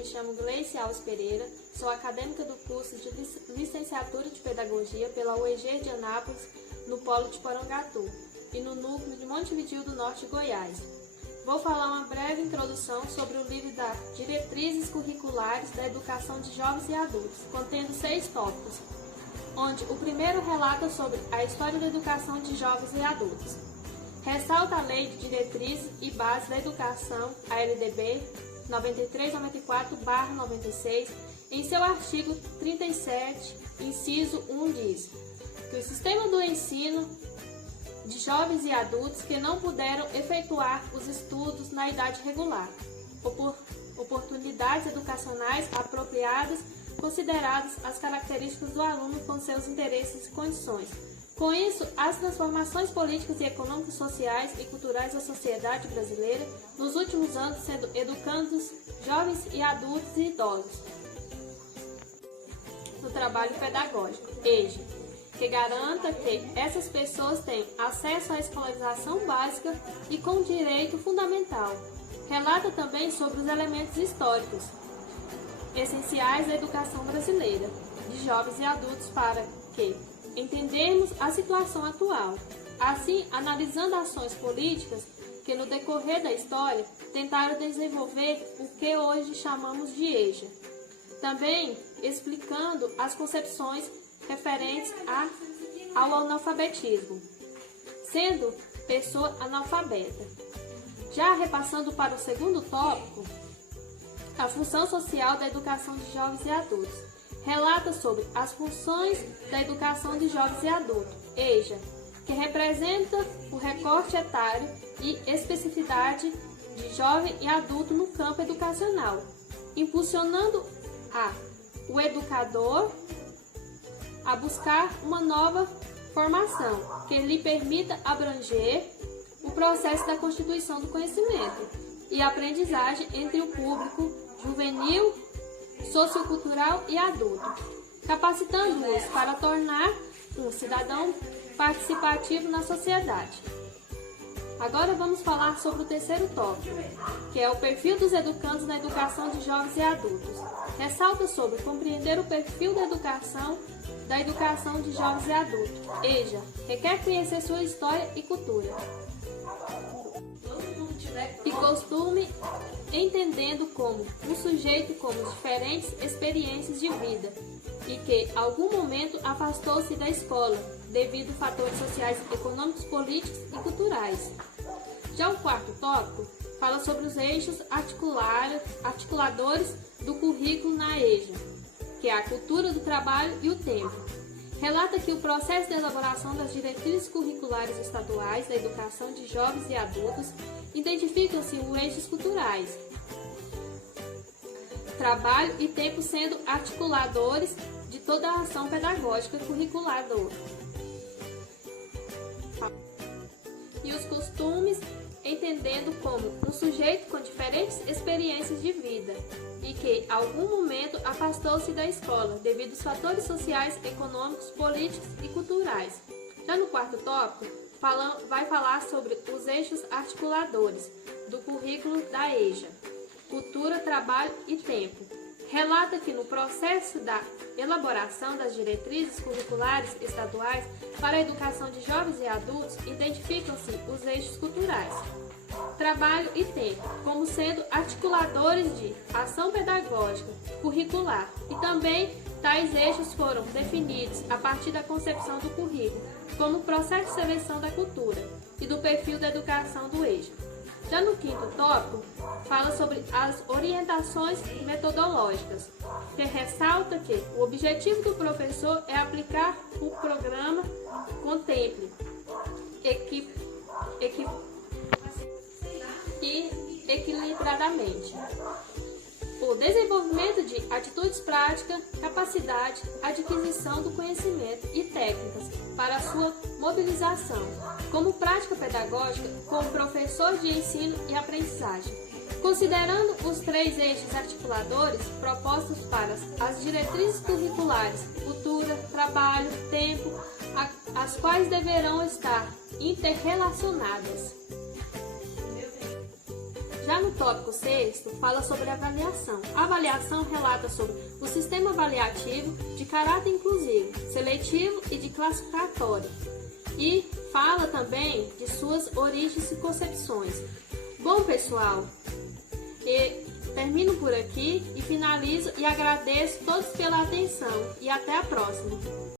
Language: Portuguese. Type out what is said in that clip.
me chamo Gleice Alves Pereira, sou acadêmica do curso de Licenciatura de Pedagogia pela UEG de Anápolis, no Polo de Porangatu, e no Núcleo de Montevidéu do Norte, Goiás. Vou falar uma breve introdução sobre o livro das Diretrizes Curriculares da Educação de Jovens e Adultos, contendo 6 tópicos, onde o primeiro relata sobre a história da educação de jovens e adultos. Ressalta a Lei de Diretrizes e Bases da Educação, a LDB 9394/96, em seu artigo 37, inciso 1, diz que o sistema do ensino de jovens e adultos que não puderam efetuar os estudos na idade regular, oportunidades educacionais apropriadas, consideradas as características do aluno com seus interesses e condições. Com isso, as transformações políticas e econômicas, sociais e culturais da sociedade brasileira nos últimos anos, sendo educandos jovens e adultos e idosos no trabalho pedagógico, EJA, que garanta que essas pessoas tenham acesso à escolarização básica e com direito fundamental. Relata também sobre os elementos históricos essenciais da educação brasileira de jovens e adultos para que entendermos a situação atual. Assim, analisando ações políticas que no decorrer da história tentaram desenvolver o que hoje chamamos de EJA. Também explicando as concepções referentes ao analfabetismo, sendo pessoa analfabeta. Já repassando para o segundo tópico, a função social da educação de jovens e adultos. Relata sobre as funções da educação de jovens e adultos, EJA, que representa o recorte etário e especificidade de jovem e adulto no campo educacional, impulsionando o educador a buscar uma nova formação que lhe permita abranger o processo da constituição do conhecimento e aprendizagem entre o público juvenil, sociocultural e adulto, capacitando-os para tornar um cidadão participativo na sociedade. Agora vamos falar sobre o terceiro tópico, que é o perfil dos educandos na educação de jovens e adultos. Ressalta sobre compreender o perfil da educação de jovens e adultos. EJA requer conhecer sua história e cultura e costume, entendendo como um sujeito com diferentes experiências de vida e que, em algum momento, afastou-se da escola devido a fatores sociais, econômicos, políticos e culturais. Já o quarto tópico fala sobre os eixos articuladores do currículo na EJA, que é a cultura do trabalho e o tempo. Relata que o processo de elaboração das diretrizes curriculares estaduais da educação de jovens e adultos identificam-se os eixos culturais, trabalho e tempo sendo articuladores de toda a ação pedagógica curricular e os costumes, entendendo como um sujeito com diferentes experiências de vida e que, em algum momento, afastou-se da escola devido aos fatores sociais, econômicos, políticos e culturais. Já no quarto tópico, vai falar sobre os eixos articuladores do currículo da EJA, cultura, trabalho e tempo. Relata que no processo da elaboração das diretrizes curriculares estaduais para a educação de jovens e adultos, identificam-se os eixos culturais, trabalho e tempo, como sendo articuladores de ação pedagógica curricular, e também tais eixos foram definidos a partir da concepção do currículo, como processo de seleção da cultura e do perfil da educação do EJA. Já no quinto tópico, fala sobre as orientações metodológicas, que ressalta que o objetivo do professor é aplicar o programa Contemple equilibradamente o desenvolvimento de atitudes práticas, capacidade, adquisição do conhecimento e técnicas para sua mobilização, como prática pedagógica com o professor de ensino e aprendizagem. Considerando os 3 eixos articuladores propostos para as diretrizes curriculares, cultura, trabalho, tempo, as quais deverão estar interrelacionadas. Já no tópico 6º, fala sobre avaliação. A avaliação relata sobre o sistema avaliativo de caráter inclusivo, seletivo e de classificatório. E fala também de suas origens e concepções. Bom, pessoal, termino por aqui e finalizo e agradeço todos pela atenção e até a próxima.